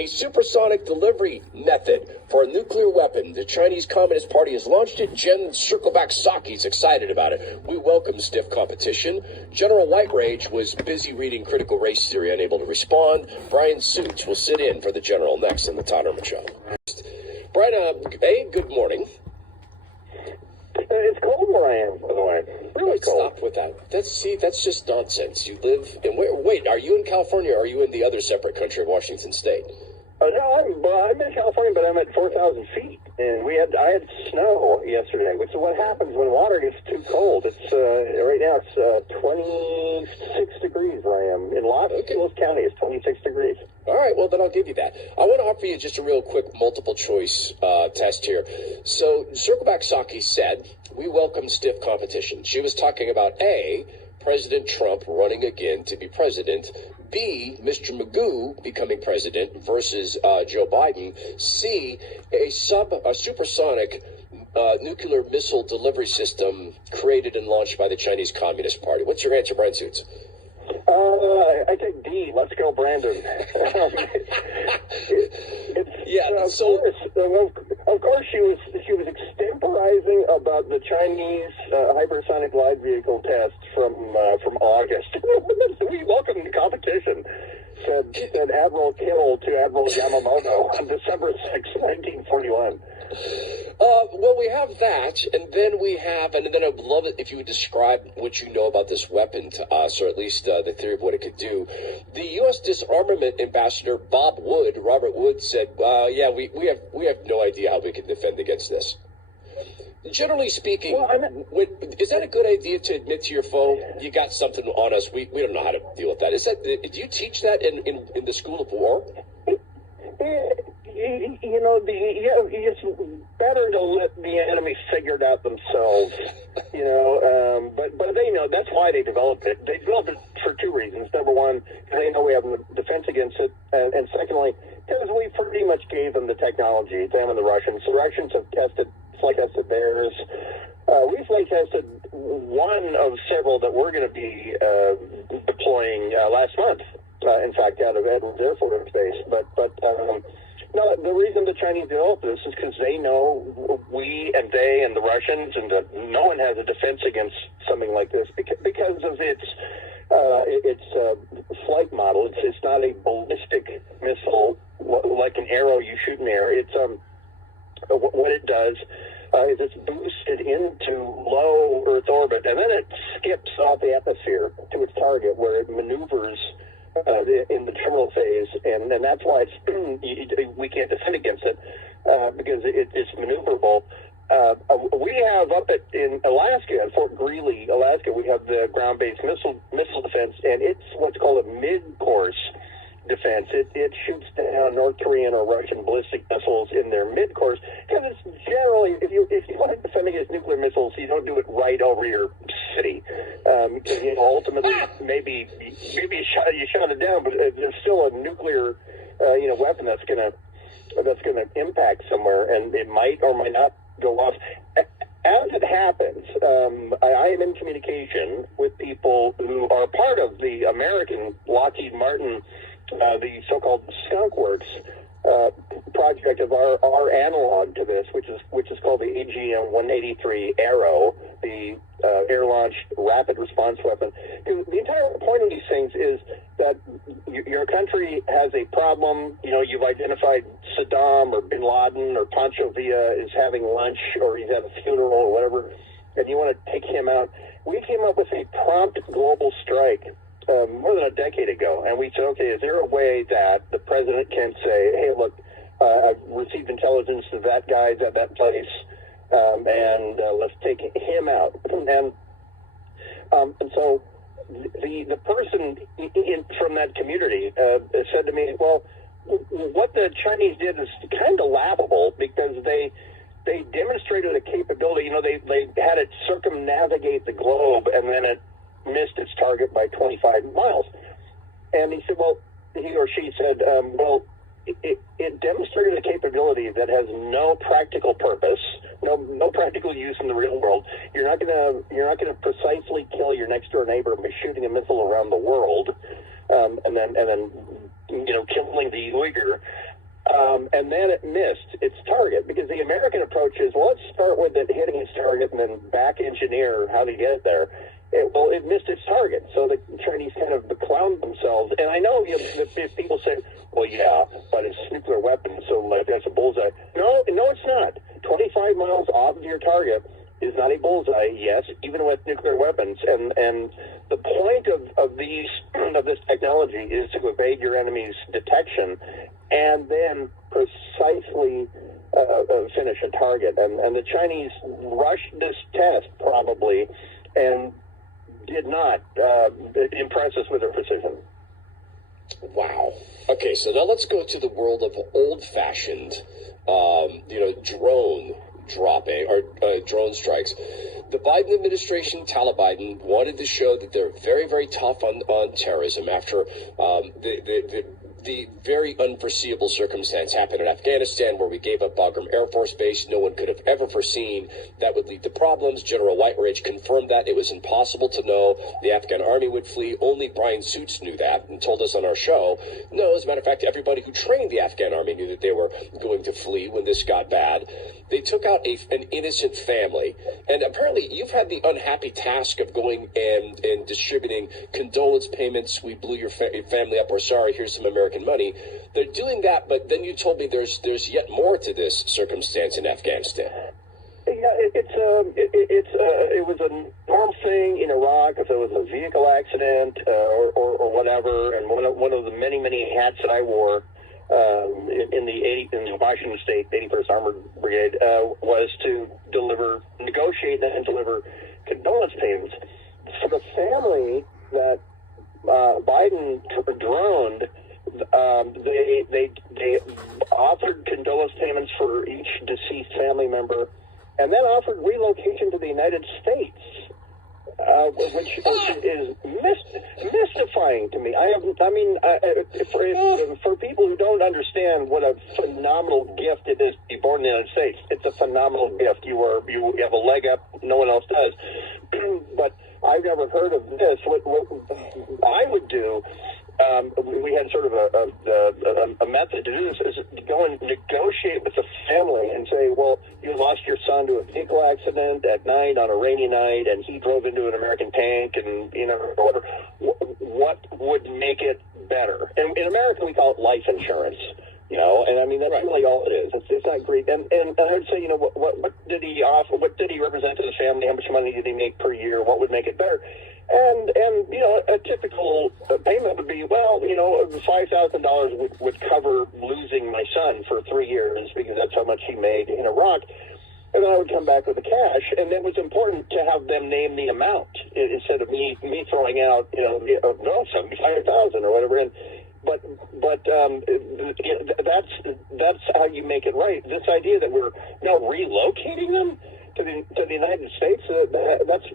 a supersonic delivery method for a nuclear weapon. The Chinese Communist Party has launched it. Jen Circleback Saki's excited about it. We welcome stiff competition. General White Rage was busy reading critical race theory, unable to respond. Bryan Suits will sit in for the general next in the Todd Herman Show. Bryan, good morning. It's cold where I am, by the way. Really cold. Stop with that. That's just nonsense. You live in wait, are you in California or are you in the other separate country of Washington State? No, I'm in California, but I'm at 4,000 feet, and I had snow yesterday, which is what happens when water gets too cold. It's right now it's 26 degrees where I am in Los Angeles County. It's 26 degrees. All right, well then I'll give you that. I want to offer you just a real quick multiple choice test here. So Circleback Saki said we welcome stiff competition. She was talking about A, President Trump running again to be president. B, Mr. Magoo becoming president versus Joe Biden. C, a supersonic nuclear missile delivery system created and launched by the Chinese Communist Party. What's your answer, Bryan Suits? I take D. Let's go, Brandon. Of course, she was extemporizing about the Chinese hypersonic glide vehicle test from August. We welcome the competition, said Admiral Kill to Admiral Yamamoto on December 6, 1941. Well, we have that, and then I would love it if you would describe what you know about this weapon to us, or at least the theory of what it could do. The U.S. Disarmament Ambassador Robert Wood said, we have no idea how we can defend against this. Generally speaking, is that a good idea to admit to your foe, you got something on us, we don't know how to deal with that? Do you teach that in the School of War? It's better to let the enemy figure it out themselves, but they know that's why they developed it. They developed it for two reasons. Number one, they know we have a defense against it, and secondly, because we pretty much gave them the technology, them and the Russians. The Russians have flight tested theirs. We flight tested one of several that we're going to be deploying last month. In fact, out of Edwards Air Force Base, no, the reason the Chinese developed this is because they know we and they and the Russians and no one has a defense against something like this because of its flight model. It's not a ballistic missile like an arrow you shoot in the air. It's what it does is it's boosted into low Earth orbit and then it skips off the atmosphere to its target where it maneuvers in the terminal phase, and that's why we can't defend against it because it's maneuverable. We have in Alaska, at Fort Greely, Alaska, we have the ground-based missile defense, and it's what's called a mid-course defense. It shoots down North Korean or Russian ballistic missiles in their mid-course because it's generally, if you want to defend against nuclear missiles, you don't do it right over your city. Ultimately, maybe you shot it down, but there's still a nuclear, weapon that's gonna impact somewhere, and it might or might not go off. As it happens, I am in communication with people who are part of the American Lockheed Martin, the so-called Skunk Works project of our analog to this, which is called the AGM-183 Arrow, the air-launched rapid response weapon. The entire point of these things is that your country has a problem. You've identified Saddam or Bin Laden or Pancho Villa is having lunch or he's at a funeral or whatever, and you want to take him out. We came up with a prompt global strike more than a decade ago, and we said, okay, is there a way that the president can say, hey, look, I've received intelligence that that guy's at that place, and let's take him out. And so the person from that community said to me, well, what the Chinese did is kind of laughable because they demonstrated a capability. They had it circumnavigate the globe, and then it missed its target by 25 miles. And he said, he or she said, it demonstrated a capability that has no practical purpose, no practical use in the real world. You're not gonna precisely kill your next door neighbor by shooting a missile around the world, and then killing the Uyghur. And then it missed its target, because the American approach is, well, let's start with it hitting its target and then back engineer how to get there. It missed its target, so the Chinese kind of beclowned themselves. And I know if people say, well, yeah, but it's nuclear weapons, so like that's a bullseye. No, it's not. 25 miles off of your target is not a bullseye, yes, even with nuclear weapons. And the point of this technology is to evade your enemy's detection and then precisely finish a target. And the Chinese rushed this test probably and did not impress us with their precision. Wow. Okay, so now let's go to the world of old-fashioned, drone dropping or drone strikes. The Biden administration, Taliban, wanted to show that they're very, very tough on terrorism after the very unforeseeable circumstance happened in Afghanistan, where we gave up Bagram Air Force Base. No one could have ever foreseen that would lead to problems. General Whiteridge confirmed that it was impossible to know the Afghan army would flee. Only Bryan Suits knew that and told us on our show. No, as a matter of fact, everybody who trained the Afghan army knew that they were going to flee when this got bad. They took out an innocent family. And apparently you've had the unhappy task of going and distributing condolence payments. We blew your family up. We're sorry. Here's some American money. They're doing that, but then you told me there's yet more to this circumstance in Afghanistan. Yeah, it was a normal thing in Iraq if there was a vehicle accident or whatever. And one of the many hats that I wore in the Washington State 81st Armored Brigade was to negotiate and deliver condolence payments for the family that Biden droned. They offered condolence payments for each deceased family member, and then offered relocation to the United States, which is mystifying to me. For people who don't understand what a phenomenal gift it is to be born in the United States, it's a phenomenal gift. You have a leg up no one else does. But I've never heard of this. What I would do. We had sort of a method to do this, is to go and negotiate with the family and say, well, you lost your son to a vehicle accident at night on a rainy night, and he drove into an American tank, and, what would make it better? And in America, we call it life insurance, and I mean, that's right. Really all it is. It's not great. And I would say, what did he offer? What did he represent to the family? How much money did he make per year? What would make it better? And a typical payment would be, $5,000 would cover losing my son for 3 years, because that's how much he made in Iraq. And then I would come back with the cash, and it was important to have them name the amount instead of me throwing out, 75,000 or whatever. But that's how you make it right. This idea that we're now relocating them to the United States, that's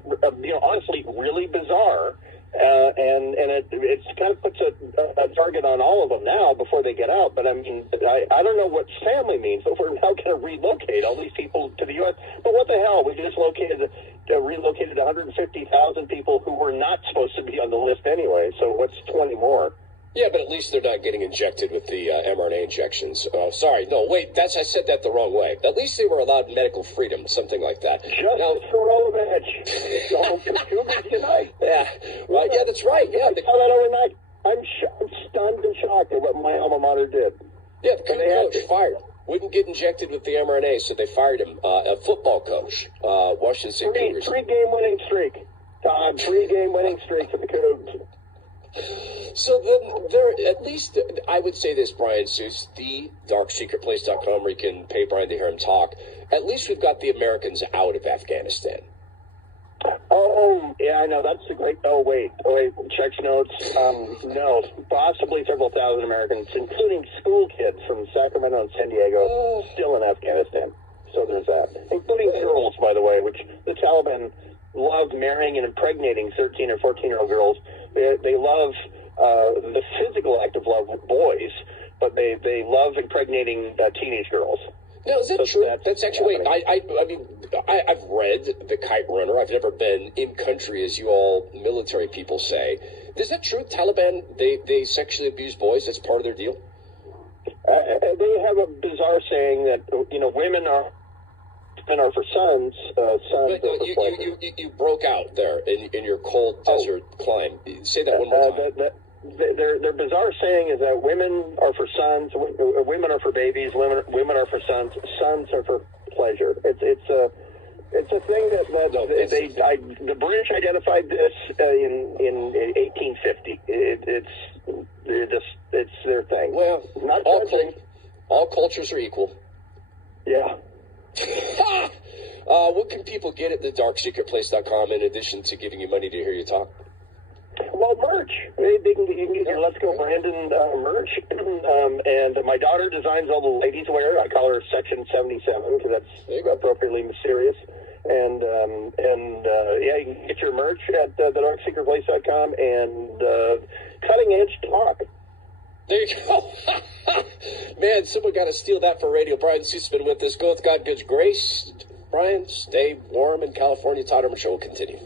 honestly really bizarre, and it kind of puts a target on all of them now before they get out. But I mean, I don't know what family means, but we're now going to relocate all these people to the U.S. But what the hell? We just relocated 150,000 people who were not supposed to be on the list anyway. So what's 20 more? Yeah, but at least they're not getting injected with the mRNA injections. Sorry, no, wait, I said that the wrong way. At least they were allowed medical freedom, something like that. Just for all of it. Tonight. Yeah, well, yeah, that's right. Yeah, I saw that overnight. I'm stunned and shocked at what my alma mater did. Yeah, the coach fired. Wouldn't get injected with the mRNA, so they fired him. A football coach, Washington State Cougars. 3-game winning streak. Todd, 3-game winning streak for the Cougs. So then there, at least I would say this, Bryan Suits, the darksecretplace.com, where you can pay Bryan to hear him talk. At least we've got the Americans out of Afghanistan. Oh, yeah, I know. That's a great... Oh, wait. Checks notes. No, possibly several thousand Americans, including school kids from Sacramento and San Diego, still in Afghanistan. So there's that. Including girls, by the way, which the Taliban love marrying and impregnating 13 or 14-year-old girls. They love the physical act of love with boys, but they love impregnating teenage girls. Now, is that true? That's actually, I've read The Kite Runner. I've never been in country, as you all military people say. Is that true? Taliban, they sexually abuse boys. That's part of their deal. They have a bizarre saying that women are for sons. Sons But are for pleasure. you broke out there in your cold desert climb. Say that one more time. Their bizarre saying is that women are for sons, women are for babies, women are for sons, sons are for pleasure. It's a thing that the British identified this in 1850. It's their thing. Well, not all cultures are equal. Yeah. What can people get at thedarksecretplace.com in addition to giving you money to hear you talk? Well, merch. You can get your Let's Go Brandon merch. And my daughter designs all the ladies' wear. I call her Section 77 because that's appropriately mysterious. And yeah, you can get your merch at thedarksecretplace.com and Cutting Edge Talk. There you go. Man, someone got to steal that for radio. Bryan Suit's been with us. Go with God, God's grace. Bryan, stay warm in California. Todd Herman Show will continue.